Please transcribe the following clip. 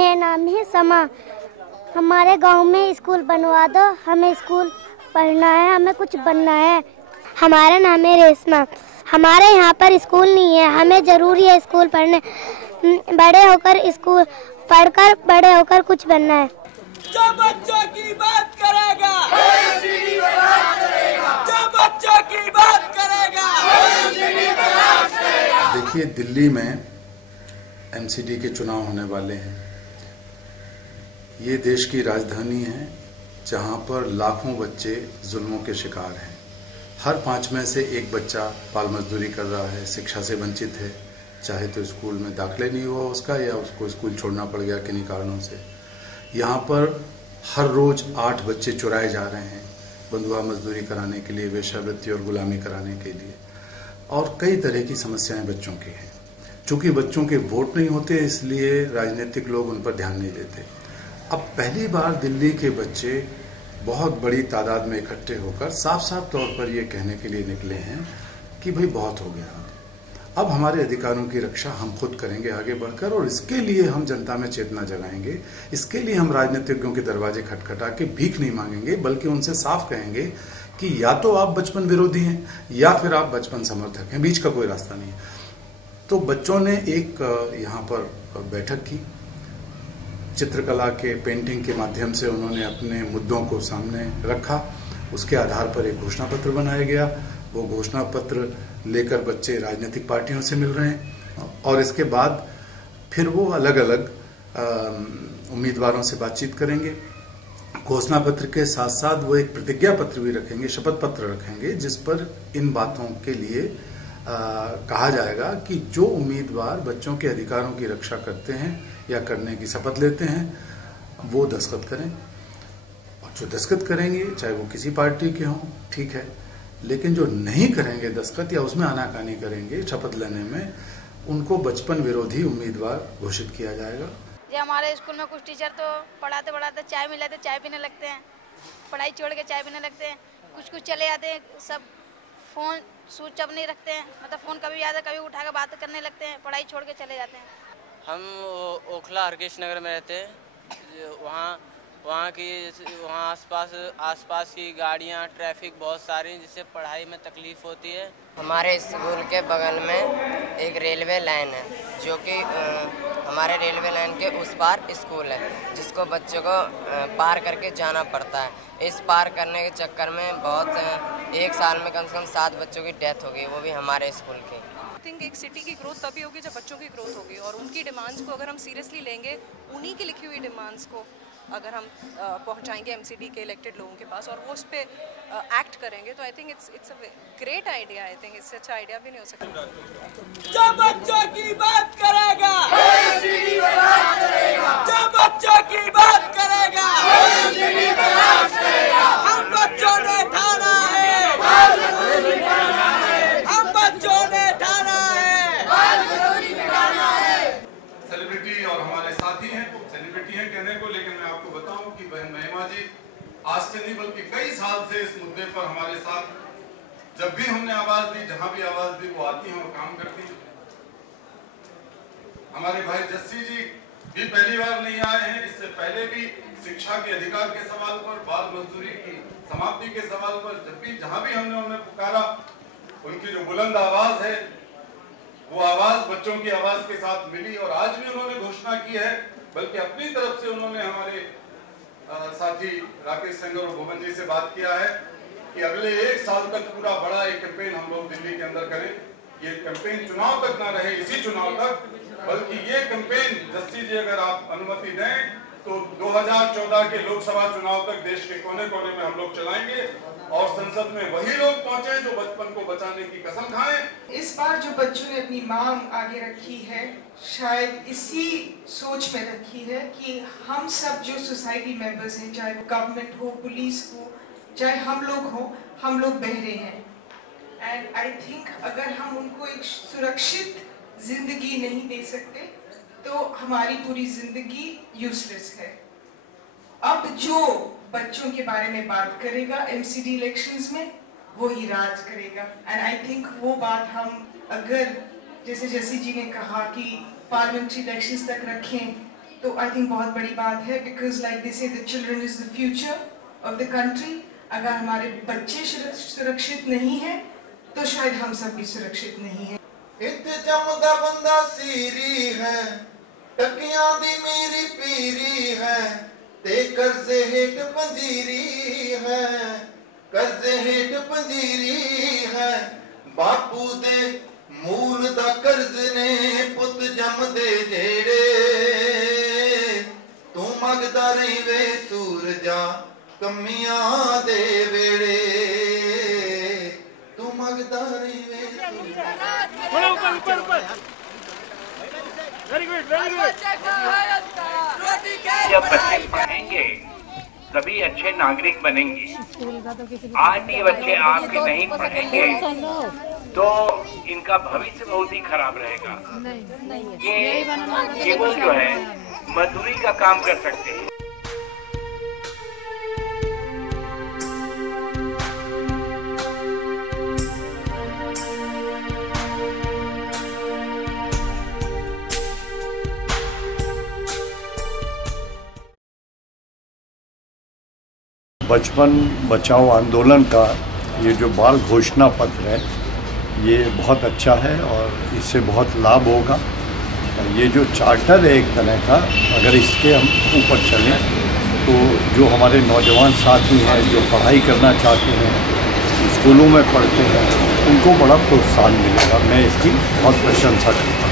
मेरा नाम है समा। हमारे गांव में स्कूल बनवा दो, हमें स्कूल पढ़ना है, हमें कुछ बनना है। हमारा नाम है रेशमा। हमारे यहाँ पर स्कूल नहीं है, हमें ज़रूरी है स्कूल पढ़ने, बड़े होकर स्कूल पढ़कर बड़े होकर कुछ बनना है। जो बच्चों की बात करेगा, जो बच्चों की बात करेगा। देखिए, दिल्ली में एमसीडी के चुनाव होने वाले हैं। ये देश की राजधानी है जहाँ पर लाखों बच्चे जुल्मों के शिकार हैं। हर 5 में से एक बच्चा बाल मजदूरी कर रहा है, शिक्षा से वंचित है, चाहे तो स्कूल में दाखिले नहीं हुआ उसका या उसको स्कूल छोड़ना पड़ गया किन्हीं कारणों से। यहाँ पर हर रोज 8 बच्चे चुराए जा रहे हैं बंधुआ मजदूरी कराने के लिए, वेश्यावृत्ति और गुलामी कराने के लिए, और कई तरह की समस्याएं बच्चों की हैं। चूंकि बच्चों के वोट नहीं होते इसलिए राजनीतिक लोग उन पर ध्यान नहीं देते। अब पहली बार दिल्ली के बच्चे बहुत बड़ी तादाद में इकट्ठे होकर साफ साफ तौर पर ये कहने के लिए निकले हैं कि भाई बहुत हो गया, अब हमारे अधिकारों की रक्षा हम खुद करेंगे आगे बढ़कर, और इसके लिए हम जनता में चेतना जगाएंगे। इसके लिए हम राजनीतिज्ञों के दरवाजे खटखटा के भीख नहीं मांगेंगे, बल्कि उनसे साफ कहेंगे कि या तो आप बचपन विरोधी हैं या फिर आप बचपन समर्थक हैं, बीच का कोई रास्ता नहीं है। तो बच्चों ने एक यहाँ पर बैठक की, चित्रकला के पेंटिंग के माध्यम से उन्होंने अपने मुद्दों को सामने रखा। उसके आधार पर एक घोषणा पत्र बनाया गया। वो घोषणा पत्र लेकर बच्चे राजनीतिक पार्टियों से मिल रहे हैं और इसके बाद फिर वो अलग अलग उम्मीदवारों से बातचीत करेंगे। घोषणा पत्र के साथ साथ वो एक प्रतिज्ञा पत्र भी रखेंगे, शपथ पत्र रखेंगे, जिस पर इन बातों के लिए कहा जाएगा कि जो उम्मीदवार बच्चों के अधिकारों की रक्षा करते हैं या करने की शपथ लेते हैं वो दस्तखत करें, और जो दस्तखत करेंगे चाहे वो किसी पार्टी के हों, ठीक है, लेकिन जो नहीं करेंगे दस्तखत या उसमें आनाकानी करेंगे शपथ लेने में, उनको बचपन विरोधी उम्मीदवार घोषित किया जाएगा। ये हमारे स्कूल में कुछ टीचर तो पढ़ाते पढ़ाते चाय मिलाते चाय पीने लगते हैं, पढ़ाई छोड़ के चाय पीने लगते हैं। कुछ चले जाते हैं, सब फ़ोन स्विच ऑफ नहीं रखते हैं, मतलब फ़ोन कभी आता कभी उठा कर बात करने लगते हैं, पढ़ाई छोड़ के चले जाते हैं। हम ओखला हरकेश नगर में रहते हैं। वहाँ आसपास की गाड़ियाँ, ट्रैफिक बहुत सारी, जिससे पढ़ाई में तकलीफ़ होती है। हमारे स्कूल के बगल में एक रेलवे लाइन है, जो कि हमारे रेलवे लाइन के उस पार स्कूल है, जिसको बच्चों को पार करके जाना पड़ता है। इस पार करने के चक्कर में बहुत एक साल में कम से कम 7 बच्चों की डेथ हो गई, वो भी हमारे स्कूल की। आई थिंक एक सिटी की ग्रोथ तभी होगी जब बच्चों की ग्रोथ होगी, और उनकी डिमांड्स को अगर हम सीरियसली लेंगे, उन्हीं की लिखी हुई डिमांड्स को अगर हम पहुंचाएंगे एमसीडी के इलेक्टेड लोगों के पास और वो उस पर एक्ट करेंगे, तो I think it's a great idea. I think इससे अच्छा आइडिया भी नहीं हो सकता। जो बच्चों की बात करेगा, जो बच्चों की बात करेगा, हम बच्चों ने ठाना है, हम बच्चों ने ठाना है। सेलिब्रिटी और हमारे साथी हैं, सेलिब्रिटी हैं कहने को, लेकिन मैं आपको बताऊं कि बहन महिमा जी आज से नहीं बल्कि कई साल से इस मुद्दे पर हमारे साथ, जब भी हमने आवाज दी, जहां भी आवाज दी, वो आती हैं और काम करती हैं। हमारे भाई जस्सी जी भी पहली बार नहीं आए हैं, इससे पहले भी शिक्षा के अधिकार के सवाल पर, बाल मजदूरी की समाप्ति के सवाल पर, जब भी जहां भी हमने उन्हें पुकारा, उनकी जो बुलंद आवाज है वो आवाज बच्चों की आवाज के साथ मिली, और आज भी उन्होंने घोषणा की है, बल्कि अपनी तरफ से उन्होंने हमारे साथी राकेश सेंगर और भुवन जी से बात किया है कि अगले 1 साल तक पूरा बड़ा एक कैंपेन हम लोग दिल्ली के अंदर करें। ये कैंपेन चुनाव तक ना रहे, इसी चुनाव तक, बल्कि ये कैंपेन जस्सी जी अगर आप अनुमति दें तो 2014 के लोकसभा चुनाव तक देश के कोने कोने में हम लोग चलाएंगे, और संसद में वही लोग पहुंचे जो बचपन को बचाने की कसम खाएं। इस बार जो बच्चों ने अपनी मांग आगे रखी है, शायद इसी सोच में रखी है कि हम सब जो सोसाइटी मेंबर्स हैं, चाहे वो गवर्नमेंट हो, पुलिस हो, चाहे हम लोग हो, हम लोग बहरे हैं। एंड आई थिंक अगर हम उनको एक सुरक्षित जिंदगी नहीं दे सकते तो हमारी पूरी जिंदगी यूजलेस है। अब जो बच्चों के बारे में बात करेगा एमसीडी इलेक्शंस में, वो ही राज करेगा। एंड आई थिंक वो बात हम अगर जैसे जस्सी जी ने कहा कि पार्लियामेंट्री इलेक्शंस तक रखें, तो आई थिंक बहुत बड़ी बात है, बिकॉज लाइक दे से the children is the future of the country. अगर हमारे बच्चे सुरक्षित नहीं है तो शायद हम सब भी सुरक्षित नहीं है। इत्ते जमदा बंदा सीरी है, टकियां दी मेरी पीरी है, ते कर्जे हेठ पंजीरी है, कर्जे हेठ पंजीरी है। बापू दे मूल दा कर्ज ने पुत जमदे जेड़े, तू मंगदा रही वे सूरजा कमियां दे वेड़े, तू मंगदा रही वे। जब बच्चे पढ़ेंगे तभी अच्छे नागरिक बनेंगे। आज ये बच्चे आपके नहीं पढ़ेंगे तो इनका भविष्य बहुत ही खराब रहेगा। ये केवल जो है मजदूरी का काम कर सकते हैं। बचपन बचाओ आंदोलन का ये जो बाल घोषणा पत्र है ये बहुत अच्छा है और इससे बहुत लाभ होगा। ये जो चार्टर है एक तरह का, अगर इसके हम ऊपर चलें तो जो हमारे नौजवान साथी हैं जो पढ़ाई करना चाहते हैं, स्कूलों में पढ़ते हैं, उनको बड़ा प्रोत्साहन मिलेगा। मैं इसकी बहुत प्रशंसा करता हूँ।